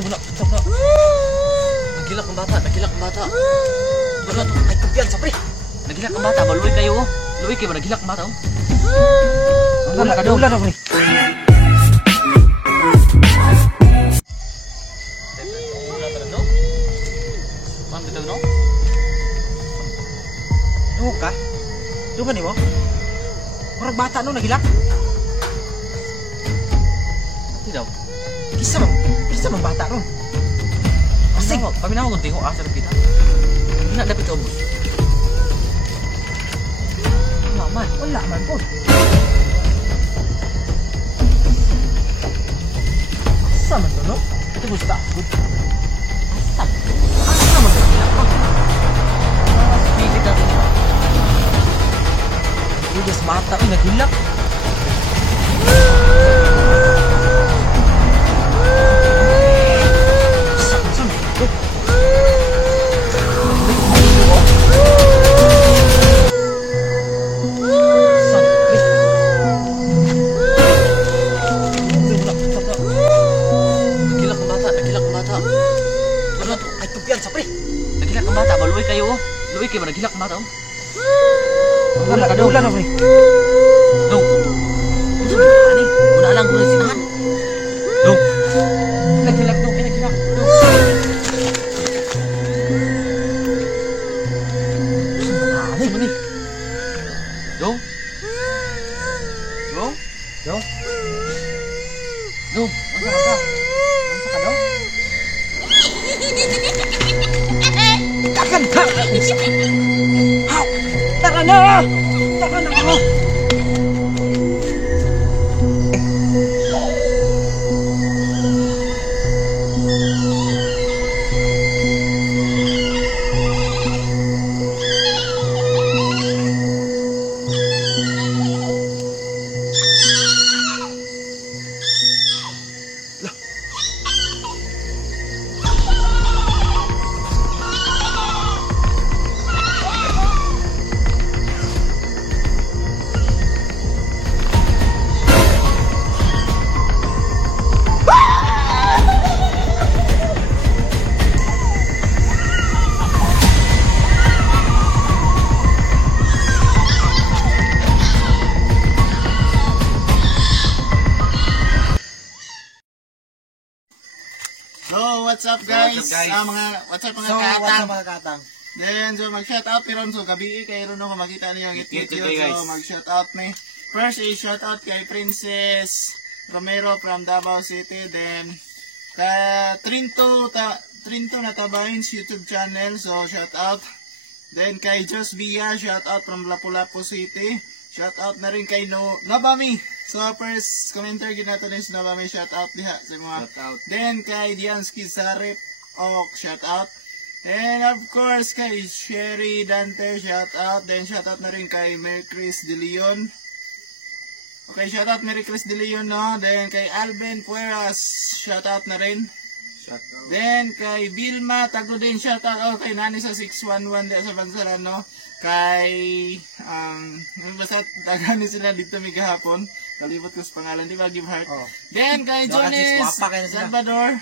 Wala. Nagilak ang bata. Wala to, ay kumpiyan sa pre. Nagilak ang bata, baluwi kayo oh. Luwi kayo, nagilak ang bata oh. Wala ka daw. Wala pre. Ma'am, bitaw no? Dungo ka? Dungo ni mo? Marag bata no, nagilak? Ati daw. Kisa mang bata ron. Asig. Paminaw kung tingko asar kita. Hindi dapat ito bus. Wala man po. Asa man to no? Ito gusta. Asa man to? Pilit natin ito. Udas bata ay nagilak. Luwi kayo, nagilak ang bata oh. Wala ka daw. Wala na pre. Dong. Ani, wala lang kung sinahan. Dong. Nagilak dong, nagilak. Dong. Ani, mani. Dong. Dong. Dong. Dong, masa ka? Masa ka dong? Takkan ka! Tara na! Tara na ako! So, what's up guys? What's up mga katang? Then, so mag-shout out piron. So, gabi kayo ron kung makita niyo ang it yun. So, mag-shout out me. First is shout out kay Princess Romero from Davao City. Then, Trinto na Tabains YouTube channel. So, shout out. Then, kay Jos Villa, shout out from Lapu-Lapu City. Shout out na rin kay Nobami. So, first commenter ginato ni Nobami, shout out diha sa mga. Then, kay Diansky Sarip, shout out. And of course, kay Sherry Dante, shout out. Then, shout out na rin kay Mary Chris De Leon. Okay, shout out Mary Chris De Leon, no? Then, kay Alvin Pueras, shout out na rin. Shout out. Then, kay Vilma Tagudin, shout out. Okay, nani sa 611 di sa Bansaran, no? Kay, basta tagani sila dito may kahapon. Kalibot ko sa pangalan, di ba? Give heart. Oh. Then, kay Johnny Salvador.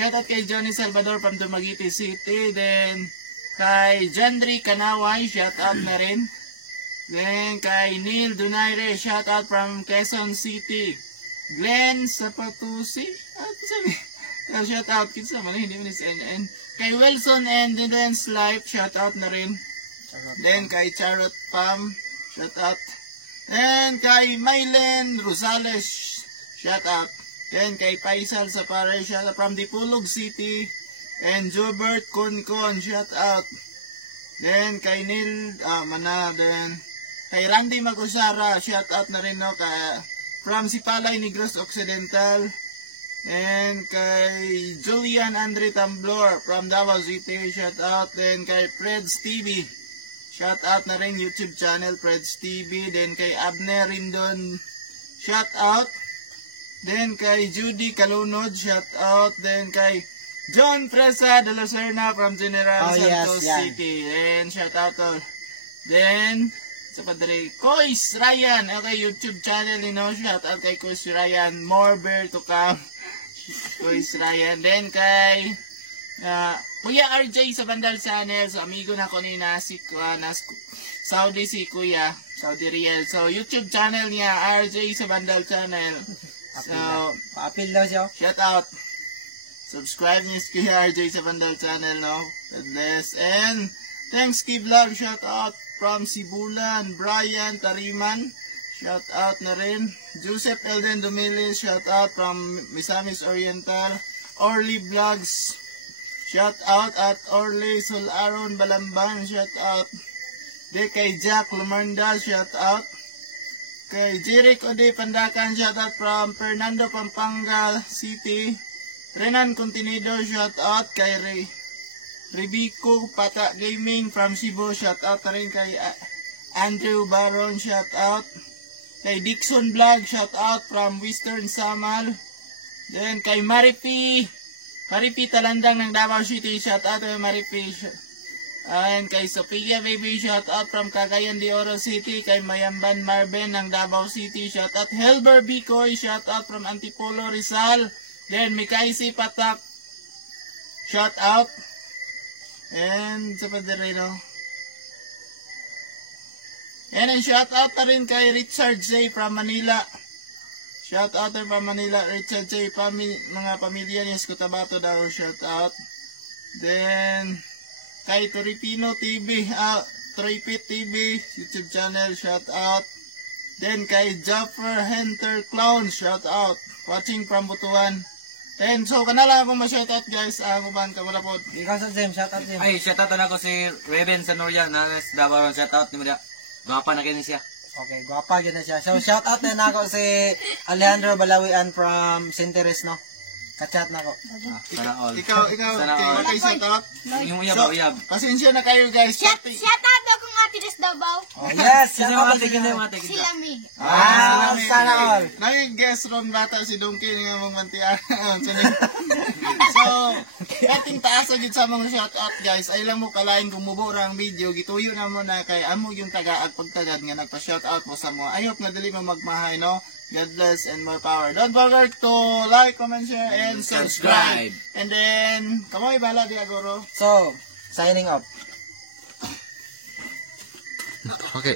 Shout out kay Johnny Salvador from Dumaguete City. Then, kay Jandri Kanaway, shout out na rin. Then, kay Neil Donaire, shout out from Quezon City. Glenn Sapatusi, shout out, kinsa man, hindi mo ni CNN. Kay Wilson and Dance Life, shout out na rin. Then, kay Charot Pam, shout out. Then, kay Mylen Rosales, shout out. Then, kay Faisal Sapare, shout out from Dipolog City. And Jobert Konkon, shout out. Then, kay Neil then, kay Randy Magusara, shout out na rin, no, from Sipalay, Negros Occidental. And kay Julian Andre Tamblor from Davao City, shout out. Then, kay Freds TV, shout out na rin YouTube channel, Freds TV. Then, kay Abner Rindon, shout out. Then, kay Judy Kalunod, shout out. Then, kay John Fresa de la Serna from General Santos City. And, shout out all. Then, sa padre, Kois Ryan, okay, YouTube channel, you know, shout out kay Kois Ryan, more bear to come. Kuis Ryan. Then kay Kuya RJ sa Bandal Channel. So amigo na ko ni Saudi si Kuya. Saudi Riel. So YouTube channel niya RJ sa Bandal Channel. So Pa-appeal daw siya. shout out. Subscribe niyo si Kuya RJ sa Bandal Channel, no? God bless. And thanks kay Vlog. Shout out from Sibulan, Brian Tariman. Shout out na rin. Joseph Elden Dumilis. Shout out from Misamis Oriental. Orly Vlogs. Shout out at Orly Sularon Balambang. Shout out. De kay Jack Lumarndal. Shout out. Kay Jeric Ode Pandakan. Shout out from Fernando Pampanga City. Renan Continido. Shout out. Kay Ribico Pata Gaming from Cebu. Shout out na rin kay Andrew Baron. Shout out. Kay Dixon Vlog. Shout out from Western Samal. Then kay Maripi Talandang ng Davao City. Shout out kay Maripi. And kay Sophia Baby. Shout out from Cagayan de Oro City. Kay Mayamban Marben ng Davao City. Shout out. Helber Bicoy. Shout out from Antipolo Rizal. Then Mikaisi Patak. Shout out. And sa Paderino. And shout out na rin kay Richard J from Manila. Shout out rin from Manila. Richard J. Mga pamilya niya Cotabato daw. Shout out. Then kay Toripino TV. Tripit TV. YouTube channel. Shout out. Then kay Jaffer Hunter Clown. Shout out. Watching from Butuan. Then so kanala akong ma-shoutout guys. Ako ban ka wala po. Ikaw sa Jem, shout out Jem. Ay, shoutout na ako si Raven Sanoria na Davao. Shoutout ni mo dia. Gwapa na kini siya. Okay, guwapa yun na siya. So shout out din ako si Alejandro Balawian from Sinteres, no? Kachat na ako. Sana all. Ikaw, Sana all. kay shoutout. Yung uyab, uyab. Pasensya na kayo guys. Shout out ako nga tinas Davao. Oh yes! Sino shout out mga tigil na yung mga tigil? Sila mi. sana all! Nag-guest ron bata si Donkey nga mong mantiyan. So, ating taas agad sa mga shoutout guys. Ay lang mo kalain kung mubura ang video. Gituyo na mo na kay amo yung taga at pagtagad nga nagpa-shoutout mo sa mo. Ayop na dali mo magmahay, no? God bless and more power. Don't forget to like, comment, share, and subscribe. And then, kamoy bala di agoro. So, signing off. Okay.